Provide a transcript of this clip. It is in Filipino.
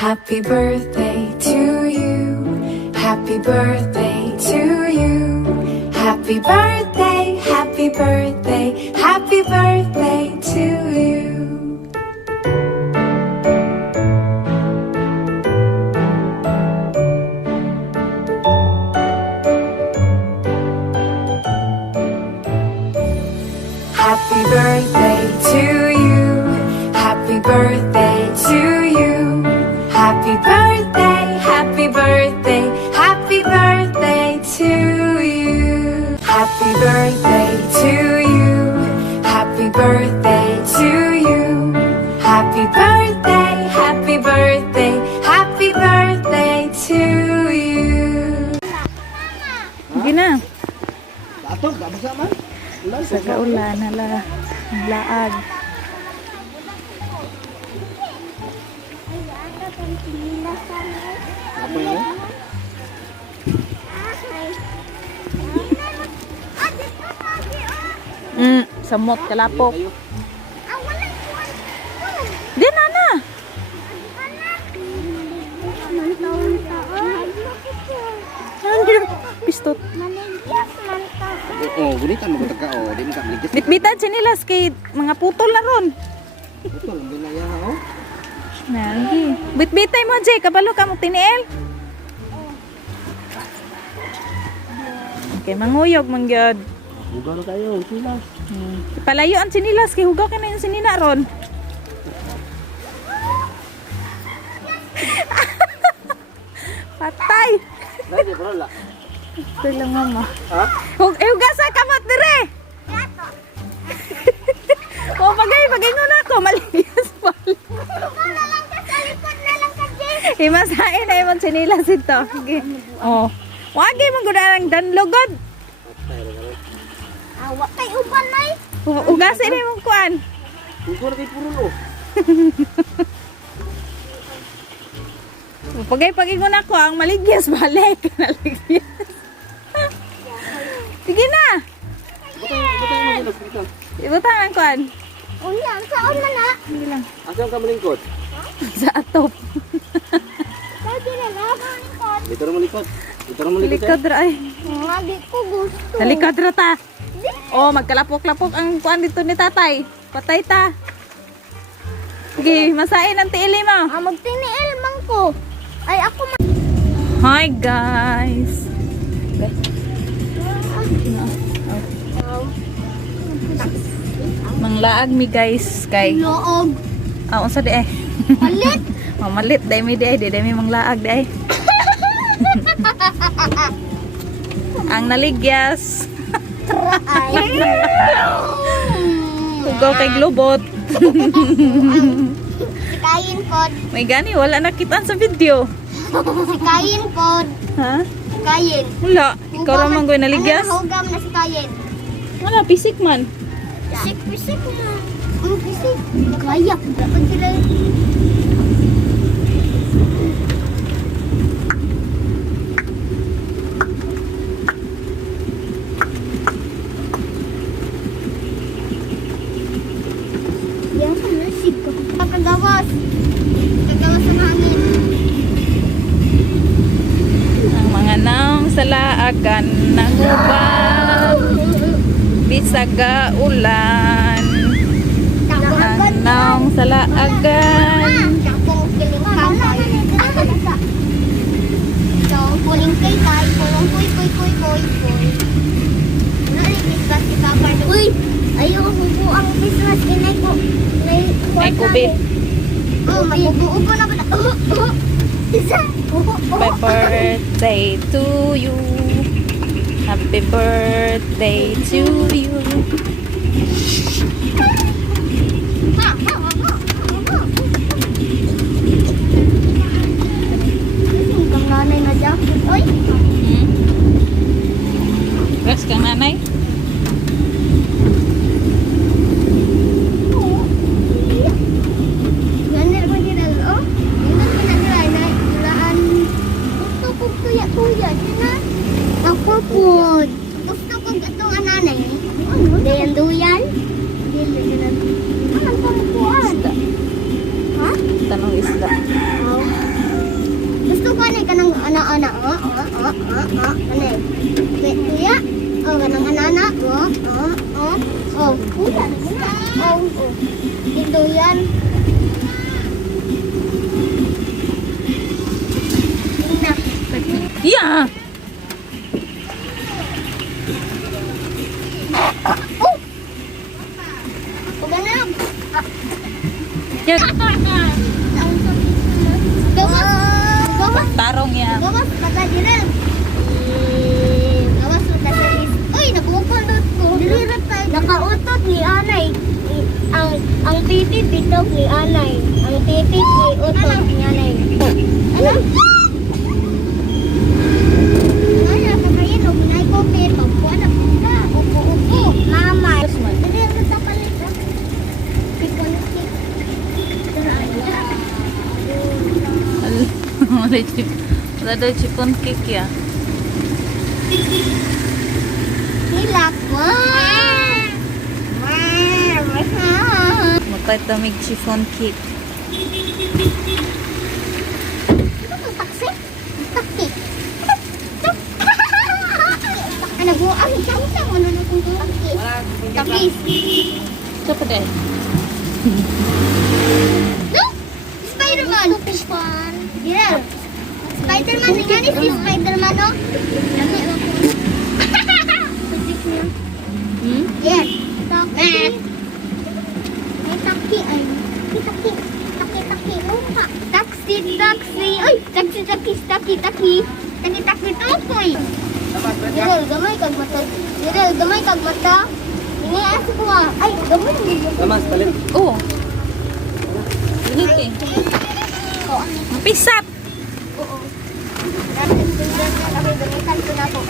Happy birthday to you. Happy birthday to you. Happy birthday, happy birthday, happy birthday to you. Happy birthday to you. Happy birthday to you. Happy birthday, happy birthday, happy birthday to you. Happy birthday to you. Happy birthday to you. Happy birthday, happy birthday, happy birthday to you. Gina. Ato, gak bisa man. Sa kaulan nala laag. Apa ini? Samot kalapok. Di nana. Anjir, pistot. Oh, gunitan mo tagka oh, di mo ka ligit. Bitbitan sinilas kay mga putol na ron. Betul, binaya oh. Nagi. Bitbitay mo, Jay. Kabalo ka mo tiniel. Okay, manguyog, mangyod. Buga na tayo, silas. Palayo ang sinilas. Kay hugaw ka na yung sinina ron. Patay. Lagi bro la. Ito lang, mama. Ha? Hugasa kamot dire. O, pagingon ako. Maligas pa. Himasain na yung sinilas ito. Okay. Oh. Wagi mong gudang danlogod. Awak kay uban nay. Ugasin na yung kuan. Buga na kay purul oh. Pagingon ako. Ang maligyas balik. Maligyas. Sige na. Butang mo gilas dito. Ibutang ang kuan. Unya, saan man na? Hindi lang. Asa ka malingkod? Sa atop. Pwede na lang. Dito ra malikod. Dito ra malikod. Likod ra ay. Lagi ko gusto. Nalikod ra ta. Oh, magkalapok-lapok ang kuan dito ni tatay. Patay ta. Sige, masain ang tiili mo. Magtiniil man ko. Ay, ako man. Hi guys. Manglaag mi guys kay. Loog. Ah, unsa di ay? Palit. Mamalit dai mi di ay, di mi manglaag di ay. Ang naligyas. Ay. Hugaw kay globot. Sikayin pod. May gani wala nakitaan sa video. Sikayin pod. Ha? Sikayin. Wala. Ikaw ra man goy naligyas. Hugam na sikayin. Wala pisik man. Pisik-pisik na. Ang pisik. Kaya. Dapat sila. Yan sa nasig ko. Kagawas. Kagawas sa hangin. Ang mga naong sa laagan nangubang bisaga ulan. Ang naong sa laagan. Kapong kiling kamay. So, kuling kay tay. Kulong kuy. Nalibisbas si Papa. Uy! Ayaw hubo ang business. Kinay ko. May kubit. Oh, mabubuo na ba? Isa. Happy birthday to you. Happy birthday to you. Kang nanay na dyan. Uy! Rest kang nanay. Ganir ko din ang oh. Ganun pinagulay na ilaan. Gusto ko tuya. Sina? Ako po. Gusto ko itong ananay. Ano? Then, Oh. Oh. Ito yan. Tingnan. Yeah! Oh! Uganap. Yan. Gawas. Gawas. Tarong yan. Gawas. Mata direl. Gawas mata sa is. Uy, nagupundot ko. Dilirat tayo. Nakautot ni Anay. Ang titit dito ni Anay. Ang titit ni utot ni Anay. Ano? Kaya kakain o binay ko pero buwan na ka. Upo-upo. Mama. Dili ang natapalit. Pikonti. Wala daw chipon cake ya. Hilak. Magpatamig chiffon cake. Taksi? Taksi. Ano po? Ang siyang manunod kong taksi. Taksi. Siapa deh? No? Spider-Man. Spider-Man. Yeah. Spider-Man. Tingnan ni si Spider-Man, no? Lami ako. Physics niya. Hmm? Yes. Taksi. May taksi ay. Taksi. Taksi. Lupa. Taksi. Taksi. Ay! Taksi. Taksi. Taksi. Taksi. Taksi. Taksi. Taksi. Direl, gamay kag mata. Direl, gamay kag mata. Ini aso ko ah. Ay, gamay mo. Lamas, palit. Oh. Init eh. Oh, ano? Pisap! Oo. Dahil tingnan na kami balikan ko na po.